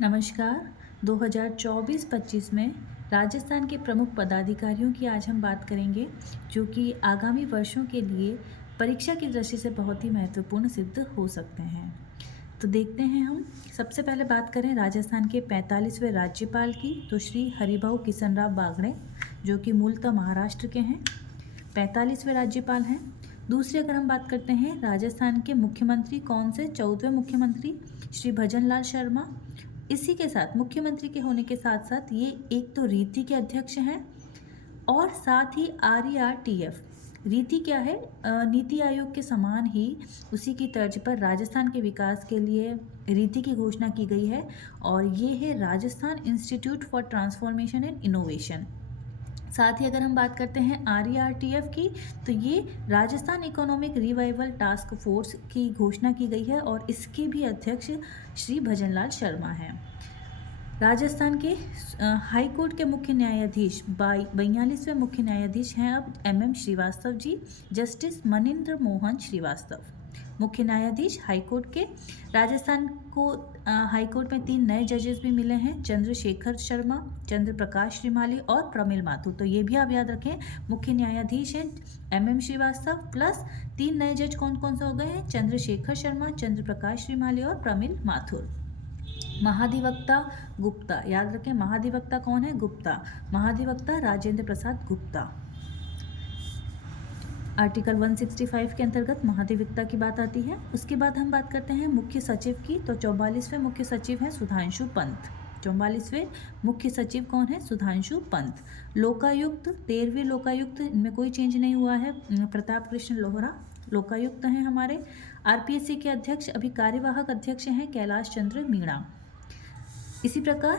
नमस्कार। 2024-25 में राजस्थान के प्रमुख पदाधिकारियों की आज हम बात करेंगे, जो कि आगामी वर्षों के लिए परीक्षा की दृष्टि से बहुत ही महत्वपूर्ण सिद्ध हो सकते हैं। तो देखते हैं हम। सबसे पहले बात करें राजस्थान के 45वें राज्यपाल की, तो श्री हरिभाऊ किसनराव बागड़े, जो कि मूलतः महाराष्ट्र के हैं, 45वें राज्यपाल हैं। दूसरी अगर हम बात करते हैं राजस्थान के मुख्यमंत्री कौन से, 14वें मुख्यमंत्री श्री भजनलाल शर्मा। इसी के साथ मुख्यमंत्री के होने के साथ साथ ये एक तो रीति के अध्यक्ष हैं और साथ ही RERTF। रीति क्या है? नीति आयोग के समान ही उसी की तर्ज पर राजस्थान के विकास के लिए रीति की घोषणा की गई है और ये है Rajasthan institute for transformation and innovation. साथ ही अगर हम बात करते हैं RERTF की, तो ये Rajasthan economic revival task force की घोषणा की गई है और इसके भी अध्यक्ष श्री भजनलाल शर्मा हैं। राजस्थान के हाई कोर्ट के मुख्य न्यायाधीश 42वें मुख्य न्यायाधीश हैं अब MM श्रीवास्तव जी, जस्टिस मनिंद्र मोहन श्रीवास्तव। मुख्य न्यायाधीश हाई कोर्ट के। राजस्थान को हाई कोर्ट में 3 नए जजेस भी मिले हैं, चंद्रशेखर शर्मा, चंद्र प्रकाश श्रीमाली और प्रमिल माथुर। तो ये भी आप याद रखें, मुख्य न्यायाधीश हैं MM श्रीवास्तव प्लस 3 नए जज कौन कौन से हो गए हैं? चंद्रशेखर शर्मा, चंद्र प्रकाश श्रीमाली और प्रमिल माथुर। महाधिवक्ता गुप्ता, याद रखें महाधिवक्ता कौन है? गुप्ता। महाधिवक्ता राजेंद्र प्रसाद गुप्ता। आर्टिकल 165 के अंतर्गत महाधिवक्ता की बात आती है। उसके बाद हम बात करते हैं मुख्य सचिव की, तो 44वें मुख्य सचिव हैं सुधांशु पंत। 44वें मुख्य सचिव कौन है? सुधांशु पंत। लोकायुक्त 13वें लोकायुक्त, इनमें कोई चेंज नहीं हुआ है, प्रताप कृष्ण लोहरा लोकायुक्त हैं हमारे। RPSC के अध्यक्ष अभी कार्यवाहक अध्यक्ष हैं कैलाश चंद्र मीणा। इसी प्रकार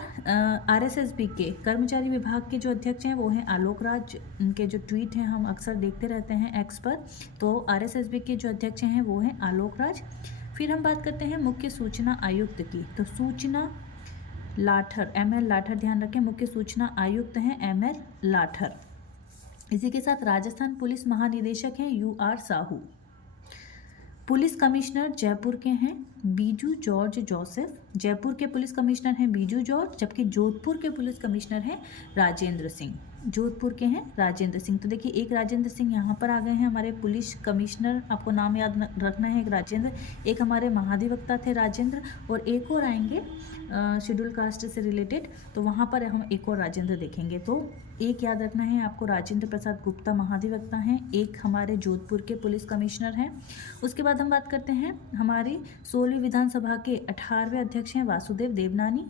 RSSB के कर्मचारी विभाग के जो अध्यक्ष हैं वो हैं आलोक राज। उनके जो ट्वीट हैं हम अक्सर देखते रहते हैं एक्स पर, तो RSSB के जो अध्यक्ष हैं वो हैं आलोक राज। फिर हम बात करते हैं मुख्य सूचना आयुक्त की, तो सूचना लाठर, ML लाठर, ध्यान रखें मुख्य सूचना आयुक्त हैं ML लाठर। इसी के साथ राजस्थान पुलिस महानिदेशक हैं UR Sahu. Police commissioner Jaipur के हैं बीजू जॉर्ज जोसेफ। जयपुर के पुलिस कमिश्नर हैं बीजू जॉर्ज, जबकि जोधपुर के पुलिस कमिश्नर हैं राजेंद्र सिंह। जोधपुर के हैं राजेंद्र सिंह। तो देखिए एक राजेंद्र सिंह यहाँ पर आ गए हैं हमारे पुलिस कमिश्नर, आपको नाम याद रखना है, एक राजेंद्र, एक हमारे महाधिवक्ता थे राजेंद्र, और एक और आएंगे शेड्यूल कास्ट से रिलेटेड, तो वहाँ पर हम एक और राजेंद्र देखेंगे। तो एक याद रखना है आपको, राजेंद्र प्रसाद गुप्ता महाधिवक्ता हैं, एक हमारे जोधपुर के पुलिस कमिश्नर हैं। उसके बाद हम बात करते हैं हमारी 16वीं विधानसभा के 18वें अध्यक्ष हैं वासुदेव देवनानी।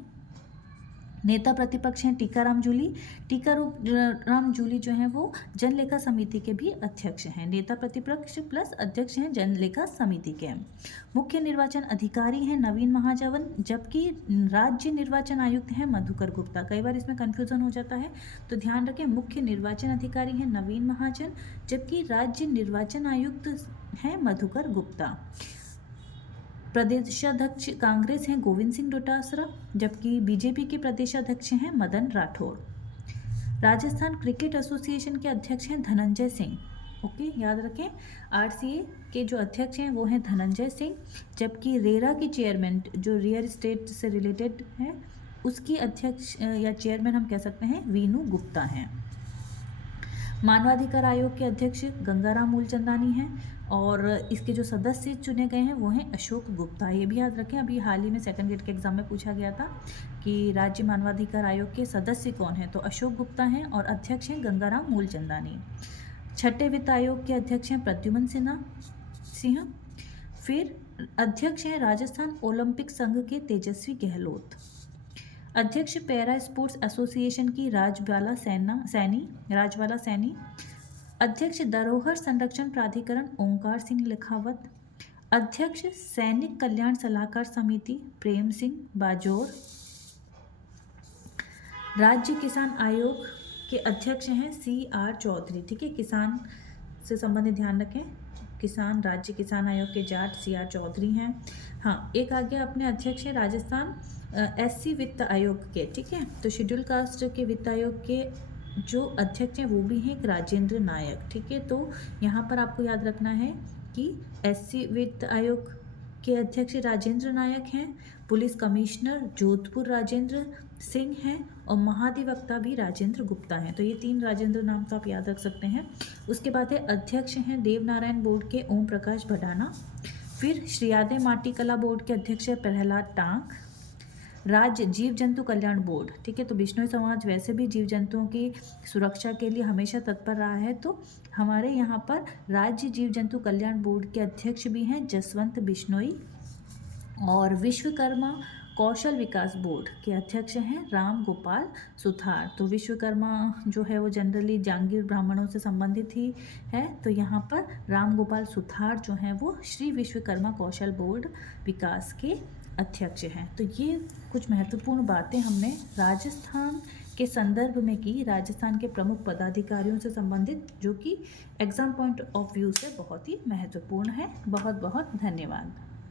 नेता प्रतिपक्ष हैं टीकाराम जूली। टीकाराम जूली जो हैं वो जनलेखा समिति के भी अध्यक्ष हैं। नेता प्रतिपक्ष प्लस अध्यक्ष हैं जनलेखा समिति के। मुख्य निर्वाचन अधिकारी हैं नवीन महाजन, जबकि राज्य निर्वाचन आयुक्त हैं मधुकर गुप्ता। कई बार इसमें कन्फ्यूजन हो जाता है, तो ध्यान रखें मुख्य निर्वाचन अधिकारी हैं नवीन महाजन, जबकि राज्य निर्वाचन आयुक्त हैं मधुकर गुप्ता। प्रदेशाध्यक्ष कांग्रेस हैं गोविंद सिंह डोटासरा, जबकि BJP के प्रदेशाध्यक्ष हैं मदन राठौर। राजस्थान क्रिकेट एसोसिएशन के अध्यक्ष हैं धनंजय सिंह। ओके, याद रखें RCA के जो अध्यक्ष हैं वो हैं धनंजय सिंह, जबकि रेरा की चेयरमैन जो रियल एस्टेट से रिलेटेड है उसकी अध्यक्ष या चेयरमैन हम कह सकते हैं वीनू गुप्ता हैं। मानवाधिकार आयोग के अध्यक्ष गंगाराम मूलचंदानी हैं और इसके जो सदस्य चुने गए हैं वो हैं अशोक गुप्ता। ये भी याद रखें, अभी हाल ही में सेकंड ग्रेड के एग्जाम में पूछा गया था कि राज्य मानवाधिकार आयोग के सदस्य कौन हैं, तो अशोक गुप्ता हैं और अध्यक्ष हैं गंगाराम मूलचंदानी। छठे वित्त आयोग के अध्यक्ष हैं प्रद्युमन सिंह। फिर अध्यक्ष हैं राजस्थान ओलंपिक संघ के तेजस्वी गहलोत। अध्यक्ष पैरा स्पोर्ट्स एसोसिएशन की राजबाला सैनी। अध्यक्ष धरोहर संरक्षण प्राधिकरण ओंकार सिंह लिखावत। अध्यक्ष सैनिक कल्याण सलाहकार समिति प्रेम सिंह बाजोर। राज्य किसान आयोग के अध्यक्ष हैं CR चौधरी। ठीक है, किसान से संबंधित ध्यान रखें, किसान राज्य किसान आयोग के जाट CR चौधरी हैं। हाँ, एक आगे अपने अध्यक्ष हैं राजस्थान SC वित्त आयोग के। ठीक है, तो शेड्यूल कास्ट के वित्त आयोग के जो अध्यक्ष हैं वो भी हैं एक राजेंद्र नायक। ठीक है, तो यहाँ पर आपको याद रखना है कि SC वित्त आयोग के अध्यक्ष राजेंद्र नायक हैं, पुलिस कमिश्नर जोधपुर राजेंद्र सिंह हैं और महाधिवक्ता भी राजेंद्र गुप्ता हैं। तो ये 3 राजेंद्र नाम तो आप याद रख सकते हैं। उसके बाद है अध्यक्ष हैं देवनारायण बोर्ड के ओम प्रकाश भडाना। फिर श्रीयादय माटी कला बोर्ड के अध्यक्ष है प्रहलाद टांक। राज्य जीव जंतु कल्याण बोर्ड, ठीक है, तो बिश्नोई समाज वैसे भी जीव जंतुओं की सुरक्षा के लिए हमेशा तत्पर रहा है, तो हमारे यहाँ पर राज्य जीव जंतु कल्याण बोर्ड के अध्यक्ष भी हैं जसवंत बिश्नोई। और विश्वकर्मा कौशल विकास बोर्ड के अध्यक्ष हैं राम गोपाल सुथार। तो विश्वकर्मा जो है वो जनरली जांगीर ब्राह्मणों से संबंधित ही है, तो यहाँ पर राम गोपाल सुथार जो हैं वो श्री विश्वकर्मा कौशल बोर्ड विकास के अध्यक्ष हैं। तो ये कुछ महत्वपूर्ण बातें हमने राजस्थान के संदर्भ में की, राजस्थान के प्रमुख पदाधिकारियों से संबंधित, जो कि एग्जाम पॉइंट ऑफ व्यू से बहुत ही महत्वपूर्ण है। बहुत बहुत धन्यवाद।